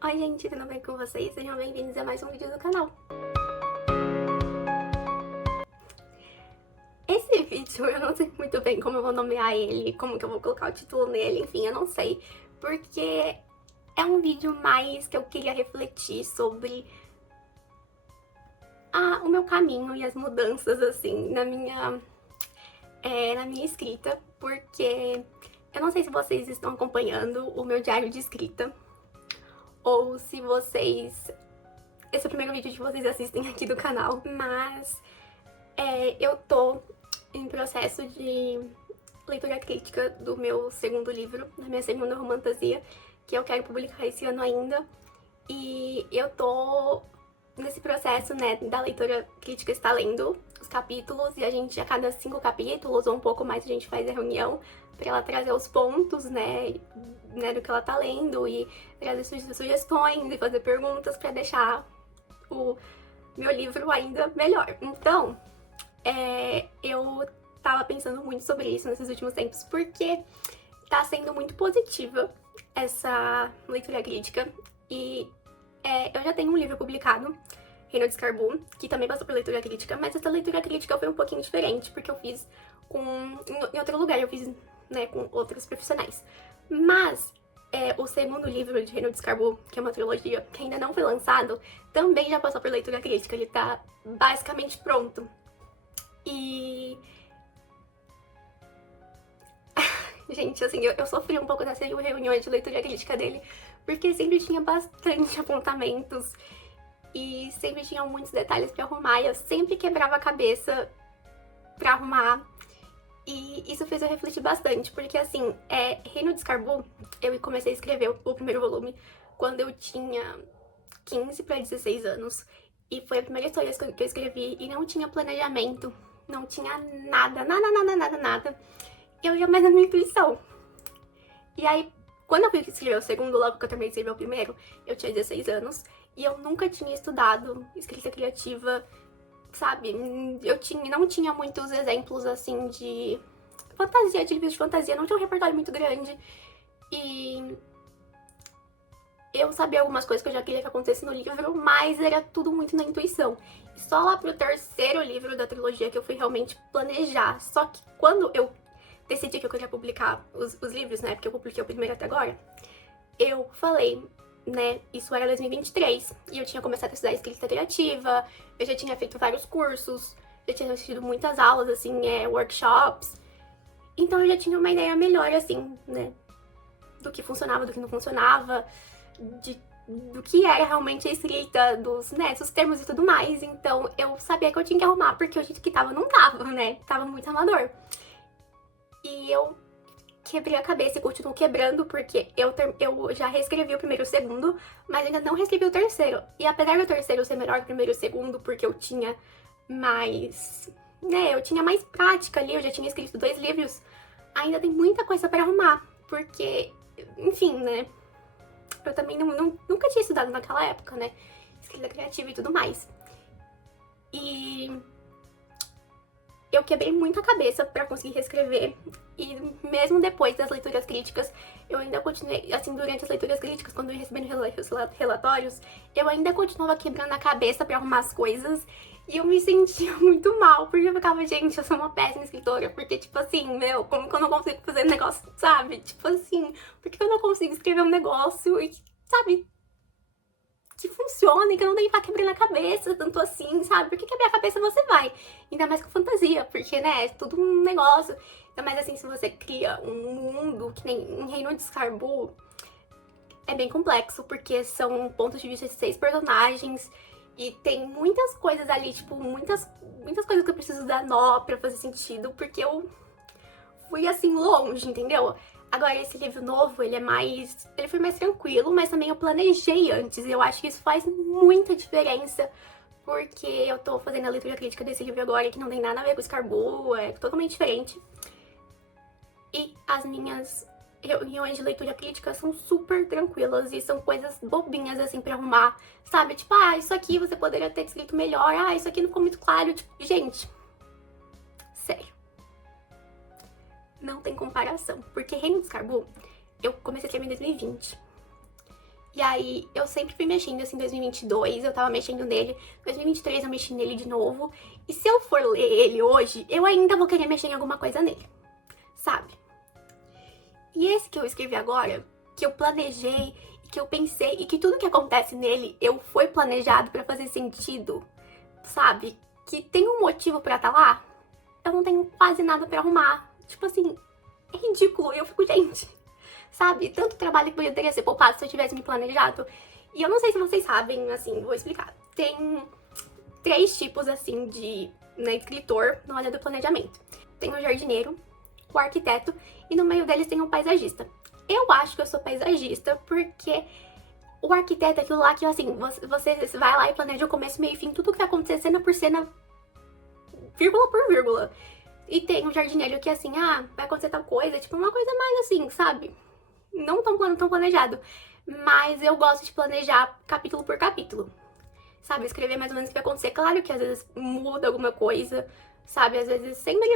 Oi gente, tudo bem com vocês? Sejam bem-vindos a mais um vídeo do canal. Esse vídeo eu não sei muito bem como eu vou nomear ele, como que eu vou colocar o título nele, enfim, eu não sei. Porque é um vídeo mais que eu queria refletir sobre o meu caminho e as mudanças, assim, na minha escrita. Porque eu não sei se vocês estão acompanhando o meu diário de escrita, ou se vocês... Esse é o primeiro vídeo que vocês assistem aqui do canal, mas eu tô em processo de leitura crítica do meu segundo livro, da minha segunda romantasia, que eu quero publicar esse ano ainda. E eu tô nesse processo, né, da leitura crítica, está lendo os capítulos, e a gente, a cada 5 capítulos ou um pouco mais, a gente faz a reunião pra ela trazer os pontos, né, do que ela tá lendo, e trazer sugestões e fazer perguntas pra deixar o meu livro ainda melhor. Então, eu tava pensando muito sobre isso nesses últimos tempos, porque tá sendo muito positiva essa leitura crítica. E eu já tenho um livro publicado, Reino de Escarbou, que também passou por leitura crítica, mas essa leitura crítica foi um pouquinho diferente, porque eu fiz em outro lugar, eu fiz, né, com outros profissionais. Mas o segundo livro de Reino de Escarbou, que é uma trilogia que ainda não foi lançado, também já passou por leitura crítica, ele tá basicamente pronto. E... gente, assim, eu sofri um pouco nessa reunião de leitura crítica dele, porque sempre tinha bastante apontamentos e sempre tinha muitos detalhes pra arrumar, e eu sempre quebrava a cabeça pra arrumar. E isso fez eu refletir bastante, porque assim, Reino de Escarbou, eu comecei a escrever o primeiro volume quando eu tinha 15 para 16 anos. E foi a primeira história que eu escrevi e não tinha planejamento, não tinha nada, nada. Eu ia mais na minha intuição. E aí, quando eu fui escrever o segundo, logo que eu terminei de escrever o primeiro, eu tinha 16 anos e eu nunca tinha estudado escrita criativa, sabe? Não tinha muitos exemplos, assim, de fantasia, de livros de fantasia, não tinha um repertório muito grande. E eu sabia algumas coisas que eu já queria que acontecesse no livro, mas era tudo muito na intuição. E só lá pro terceiro livro da trilogia que eu fui realmente planejar. Só que quando eu decidi que eu queria publicar os livros, né, porque eu publiquei o primeiro até agora, eu falei, né, isso era 2023, e eu tinha começado a estudar escrita criativa, eu já tinha feito vários cursos, já tinha assistido muitas aulas, assim, workshops, então eu já tinha uma ideia melhor, assim, né, do que funcionava, do que não funcionava, do que era realmente a escrita, dos termos e tudo mais. Então eu sabia que eu tinha que arrumar, porque o jeito que tava não tava, né, tava muito amador. E eu quebrei a cabeça e continuo quebrando, porque eu já reescrevi o primeiro e o segundo, mas ainda não reescrevi o terceiro. E apesar do terceiro ser melhor que o primeiro e o segundo, porque eu tinha mais, né, eu tinha mais prática ali, eu já tinha escrito 2 livros, ainda tem muita coisa pra arrumar, porque, enfim, né, eu também nunca tinha estudado naquela época, né, escrita criativa e tudo mais. E eu quebrei muito a cabeça pra conseguir reescrever, e mesmo depois das leituras críticas, eu ainda continuei, assim, durante as leituras críticas, quando eu ia recebendo relatórios, eu ainda continuava quebrando a cabeça pra arrumar as coisas, e eu me sentia muito mal, porque eu ficava, gente, eu sou uma péssima escritora, porque, tipo assim, meu, como que eu não consigo fazer negócio, sabe? Tipo assim, por que eu não consigo escrever um negócio e, sabe, que funciona e que eu não tenho que ficar quebrando a cabeça tanto assim, sabe? Porque quebrar a cabeça você vai. Ainda mais com fantasia, porque, né, é tudo um negócio. Ainda mais assim, se você cria um mundo que nem em Reino de Escarbou, é bem complexo, porque são pontos de vista de 6 personagens e tem muitas coisas ali, tipo, muitas coisas que eu preciso dar nó pra fazer sentido, porque eu fui assim longe, entendeu? Agora, esse livro novo, ele foi mais tranquilo, mas também eu planejei antes, e eu acho que isso faz muita diferença, porque eu tô fazendo a leitura crítica desse livro agora, que não tem nada a ver com Escarbou, é totalmente diferente. E as minhas reuniões de leitura crítica são super tranquilas, e são coisas bobinhas, assim, pra arrumar, sabe? Tipo, isso aqui você poderia ter escrito melhor, isso aqui não ficou muito claro, tipo, gente, sério. Não tem comparação, porque Reino de Escarbou eu comecei a escrever em 2020. E aí, eu sempre fui mexendo, assim, em 2022, eu tava mexendo nele. Em 2023, eu mexi nele de novo. E se eu for ler ele hoje, eu ainda vou querer mexer em alguma coisa nele, sabe? E esse que eu escrevi agora, que eu planejei, que eu pensei, e que tudo que acontece nele, foi planejado pra fazer sentido, sabe? Que tem um motivo pra estar lá, eu não tenho quase nada pra arrumar. Tipo assim, é ridículo. E eu fico, gente, sabe? Tanto trabalho que poderia ser poupado se eu tivesse me planejado. E eu não sei se vocês sabem, assim, vou explicar. Tem 3 tipos, assim, de escritor na hora do planejamento. Tem o jardineiro, o arquiteto, e no meio deles tem o paisagista. Eu acho que eu sou paisagista porque o arquiteto é aquilo lá que, assim, você vai lá e planeja o começo, meio e fim, tudo que vai acontecer cena por cena, vírgula por vírgula. E tem um jardineiro que, assim, vai acontecer tal coisa, tipo, uma coisa mais assim, sabe? Não tão planejado. Mas eu gosto de planejar capítulo por capítulo, sabe? Escrever mais ou menos o que vai acontecer. Claro que às vezes muda alguma coisa, sabe? Às vezes sempre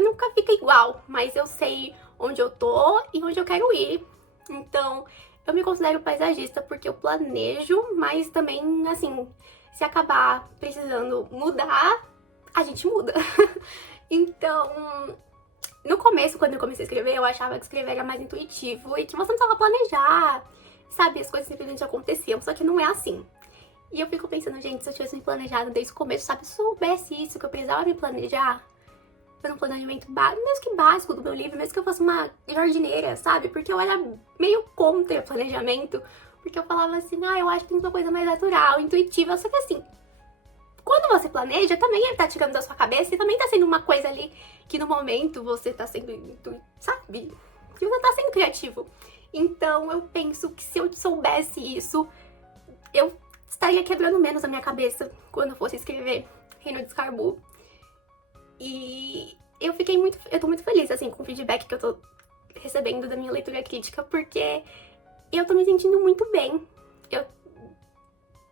nunca fica igual, mas eu sei onde eu tô e onde eu quero ir. Então, eu me considero paisagista porque eu planejo, mas também, assim, se acabar precisando mudar, a gente muda. Então, no começo, quando eu comecei a escrever, eu achava que escrever era mais intuitivo e que você não precisava planejar, sabe? As coisas simplesmente aconteciam, só que não é assim. E eu fico pensando, gente, se eu tivesse me planejado desde o começo, sabe? Se eu soubesse isso, que eu precisava me planejar, fazer um planejamento mesmo que básico do meu livro, mesmo que eu fosse uma jardineira, sabe? Porque eu era meio contra planejamento, porque eu falava assim, eu acho que tem uma coisa mais natural, intuitiva, só que assim, quando você planeja, também ele tá tirando da sua cabeça e também tá sendo uma coisa ali que no momento você tá sendo, sabe? Que você tá sendo criativo. Então eu penso que se eu soubesse isso, eu estaria quebrando menos a minha cabeça quando eu fosse escrever Reino de Escarbu. E eu tô muito feliz, assim, com o feedback que eu tô recebendo da minha leitura crítica, porque eu tô me sentindo muito bem. Eu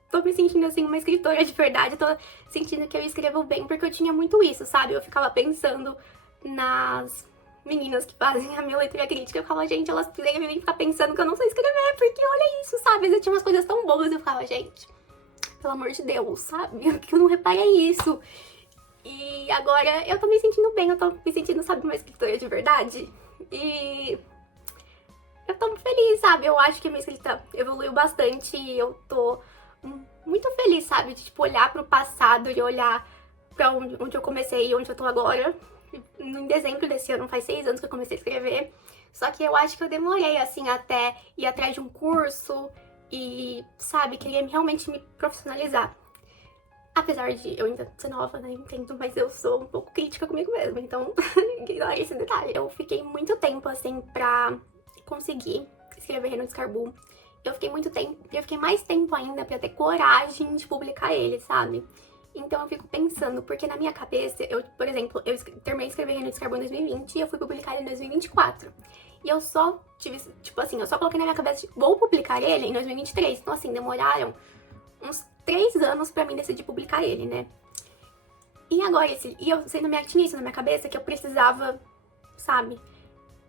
tô me sentindo, assim, uma escritora de verdade. Eu tô sentindo que eu escrevo bem, porque eu tinha muito isso, sabe? Eu ficava pensando nas meninas que fazem a minha leitura crítica. Eu ficava, gente, elas devem ficar pensando que eu não sei escrever, porque olha isso, sabe? Às vezes eu tinha umas coisas tão boas, eu ficava, gente, pelo amor de Deus, sabe? Que eu não reparei isso. E agora eu tô me sentindo bem, eu tô me sentindo, sabe, uma escritora de verdade. E eu tô muito feliz, sabe? Eu acho que a minha escrita evoluiu bastante e eu tô muito feliz, sabe? De, tipo, olhar pro passado e olhar pra onde eu comecei e onde eu tô agora. Em dezembro desse ano, faz 6 anos que eu comecei a escrever. Só que eu acho que eu demorei, assim, até ir atrás de um curso e, sabe, queria realmente me profissionalizar. Apesar de eu ainda ser nova, né, entendo, mas eu sou um pouco crítica comigo mesma, então ignore esse detalhe. Eu fiquei muito tempo, assim, pra conseguir escrever Reino de Escarbu. Eu fiquei mais tempo ainda pra ter coragem de publicar ele, sabe? Então eu fico pensando, porque na minha cabeça, por exemplo, eu terminei de escrever Reino de Escarbu em 2020 e eu fui publicar ele em 2024. E eu só tive, tipo assim, eu só coloquei na minha cabeça, vou publicar ele em 2023. Então assim, demoraram uns 3 anos pra mim decidir publicar ele, né? E agora, tinha isso na minha cabeça, que eu precisava, sabe,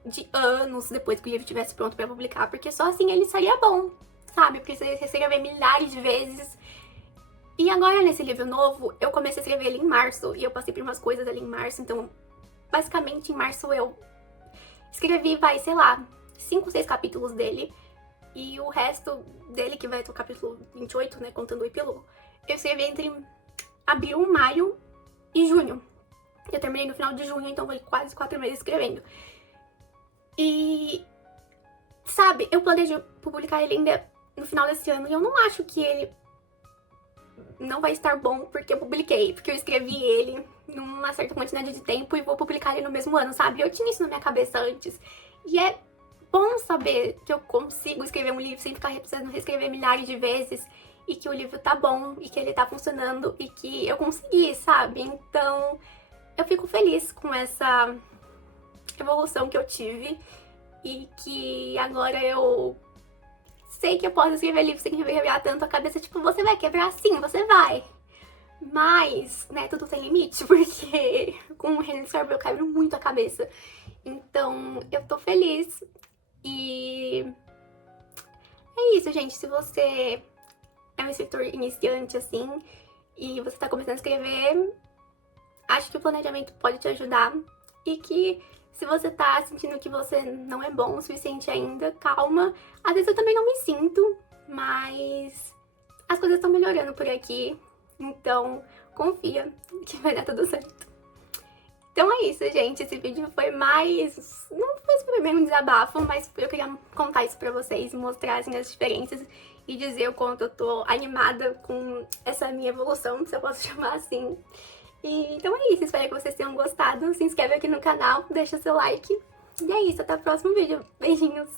de anos depois que o livro estivesse pronto pra publicar, porque só assim ele seria bom, sabe? Porque você escrever milhares de vezes. E agora, nesse livro novo, eu comecei a escrever ele em março, e eu passei por umas coisas ali em março, então, basicamente, em março eu escrevi, sei lá, 5, 6 capítulos dele, e o resto dele, que vai até o capítulo 28, né, contando o epílogo, eu escrevi entre abril, maio e junho. Eu terminei no final de junho, então foi quase 4 meses escrevendo. E, sabe, eu planejo publicar ele ainda no final desse ano, e eu não acho que ele não vai estar bom porque eu publiquei, porque eu escrevi ele numa certa quantidade de tempo e vou publicar ele no mesmo ano, sabe? Eu tinha isso na minha cabeça antes. E é bom saber que eu consigo escrever um livro sem ficar precisando reescrever milhares de vezes, e que o livro tá bom, e que ele tá funcionando, e que eu consegui, sabe? Então, eu fico feliz com essa evolução que eu tive, e que agora eu sei que eu posso escrever livro sem quebrar tanto a cabeça. Tipo, você vai quebrar? Sim, você vai. Mas, né, tudo tem limite, porque com o Reino de Escarbu eu quebro muito a cabeça. Então, eu tô feliz. E É isso, gente. Se você é um escritor iniciante, assim, e você tá começando a escrever, acho que o planejamento pode te ajudar. E que se você tá sentindo que você não é bom o suficiente ainda, calma. Às vezes eu também não me sinto, mas as coisas estão melhorando por aqui. Então, confia que vai dar tudo certo. Então é isso, gente. Esse vídeo foi mais... Não foi super bem um desabafo, mas eu queria contar isso pra vocês e mostrar assim, as diferenças e dizer o quanto eu tô animada com essa minha evolução, se eu posso chamar assim. Então é isso, espero que vocês tenham gostado. Se inscreve aqui no canal, deixa seu like. E é isso, até o próximo vídeo. Beijinhos!